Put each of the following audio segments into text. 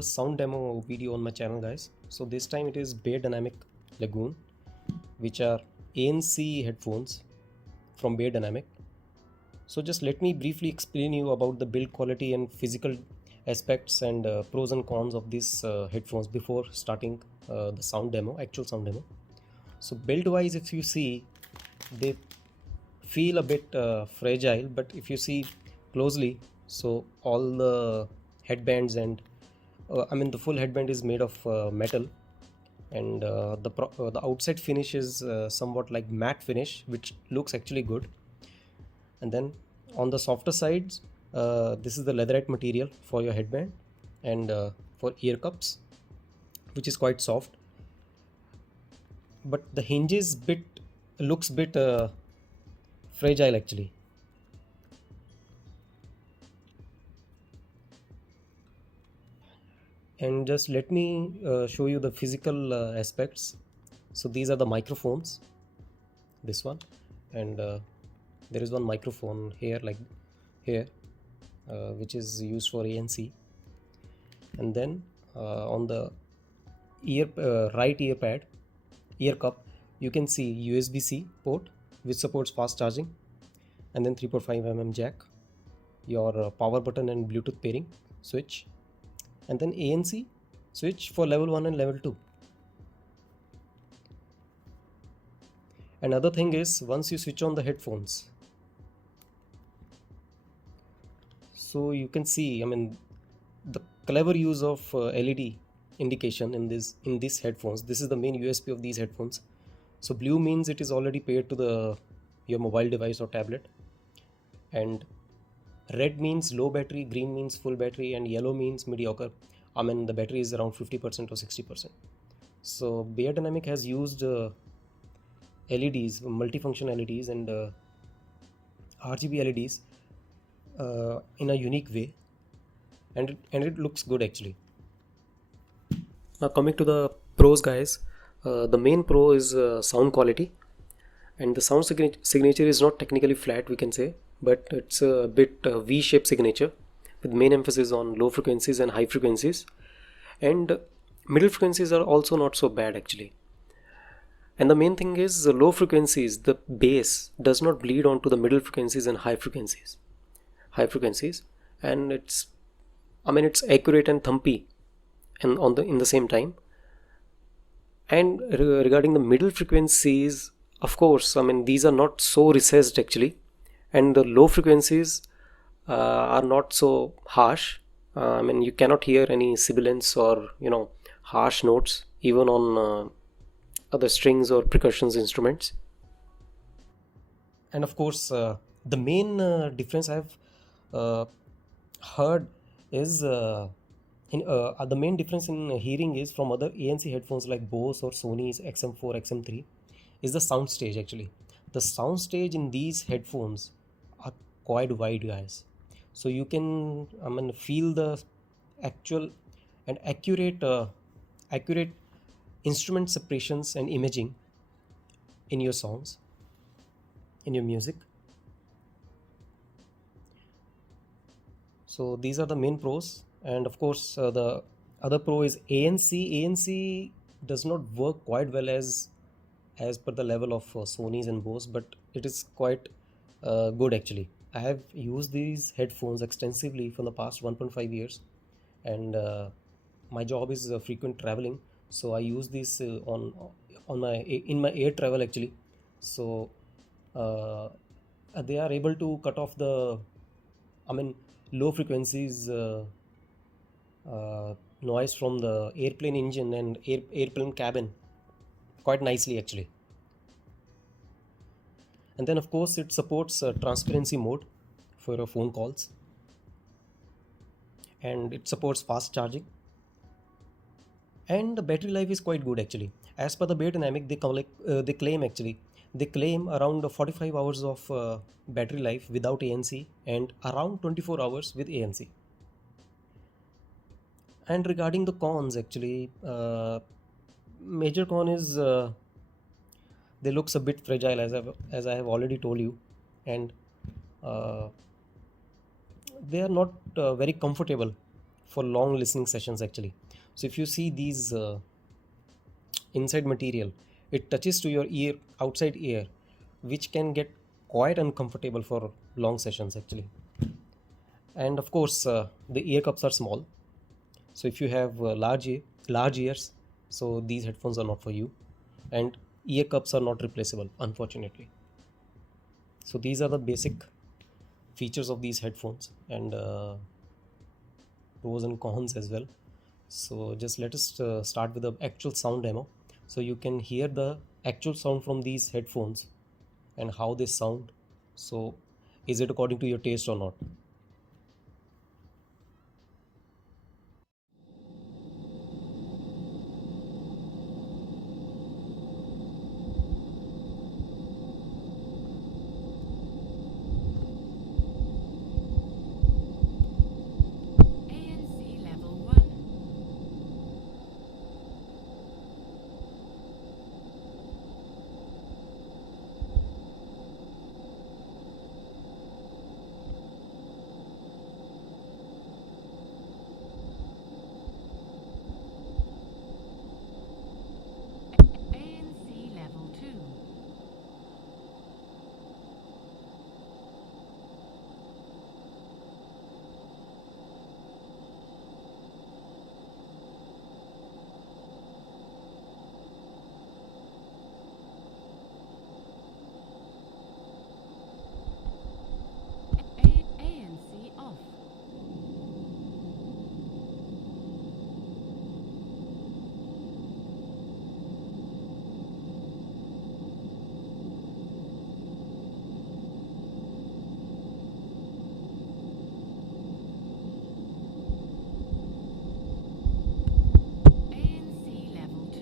another sound demo video on my channel, guys. So this time it is Beyerdynamic Lagoon, which are ANC headphones from Beyerdynamic. So just let me briefly explain you about the build quality and physical aspects and pros and cons of these headphones before starting the actual sound demo. So build wise, if you see, they feel a bit fragile, but if you see closely, so all the headbands and the full headband is made of metal, and the outside finish is somewhat like matte finish, which looks actually good. And then on the softer sides, this is the leatherette material for your headband, and for ear cups, which is quite soft. But the hinges bit looks bit fragile actually. And just let me show you the physical aspects. So these are the microphones, this one, and there is one microphone here, like here, which is used for ANC. And then on the right ear cup, you can see USB-C port, which supports fast charging, and then 3.5 mm jack, your power button and Bluetooth pairing switch, and then ANC switch for level 1 and level 2. Another thing is, once you switch on the headphones, so you can see, the clever use of LED indication in these headphones. This is the main USP of these headphones. So blue means it is already paired to your mobile device or tablet, and red means low battery, green means full battery, and yellow means mediocre. The battery is around 50% or 60%. So Beyerdynamic has used LEDs, multifunction LEDs, and RGB LEDs in a unique way, and it looks good actually. Now coming to the pros, guys, the main pro is sound quality, and the sound signature is not technically flat, we can say, but it's a bit V-shaped signature with main emphasis on low frequencies and high frequencies, and middle frequencies are also not so bad actually. And the main thing is the low frequencies, the bass does not bleed onto the middle frequencies and high frequencies, and it's accurate and thumpy and in the same time. And regarding the middle frequencies, of course, these are not so recessed actually, and the low frequencies are not so harsh. You cannot hear any sibilance or harsh notes even on other strings or percussions instruments. And of course, the main difference I've uh, heard is the main difference in hearing is from other ANC headphones like Bose or Sony's XM4, XM3 is the sound stage actually. The sound stage in these headphones are quite wide, guys. So you can feel the actual and accurate instrument separations and imaging in your songs, in your music. So these are the main pros, and of course the other pro is ANC. ANC does not work quite well as per the level of Sony's and Bose, but it is quite good actually. I have used these headphones extensively for the past 1.5 years, and my job is frequent traveling, so I use this in my air travel actually. So they are able to cut off the low frequencies noise from the airplane engine and airplane cabin quite nicely actually. And then of course it supports transparency mode for your phone calls, and it supports fast charging, and the battery life is quite good actually. As per the Beyerdynamic, they claim around 45 hours of battery life without ANC and around 24 hours with ANC. And regarding the cons actually, major con is they looks a bit fragile, as I have already told you, and they are not very comfortable for long listening sessions actually. So if you see these inside material, it touches to your ear, outside ear, which can get quite uncomfortable for long sessions actually. And of course the ear cups are small, so if you have large ears, so these headphones are not for you. And ear cups are not replaceable, unfortunately. So these are the basic features of these headphones, and pros and cons as well. So just let us start with the actual sound demo, so you can hear the actual sound from these headphones and how they sound. So is it according to your taste or not? ANC Level 1. ANC Level 2. ANC Off. ANC Level 2.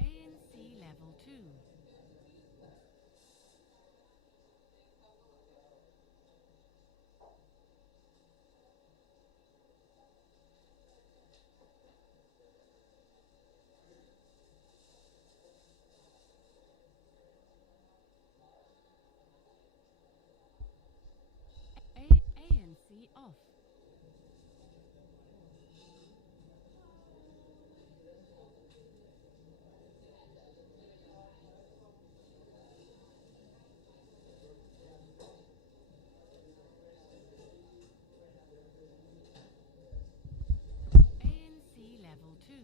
ANC Level 2. ANC Off. ANC Level 2.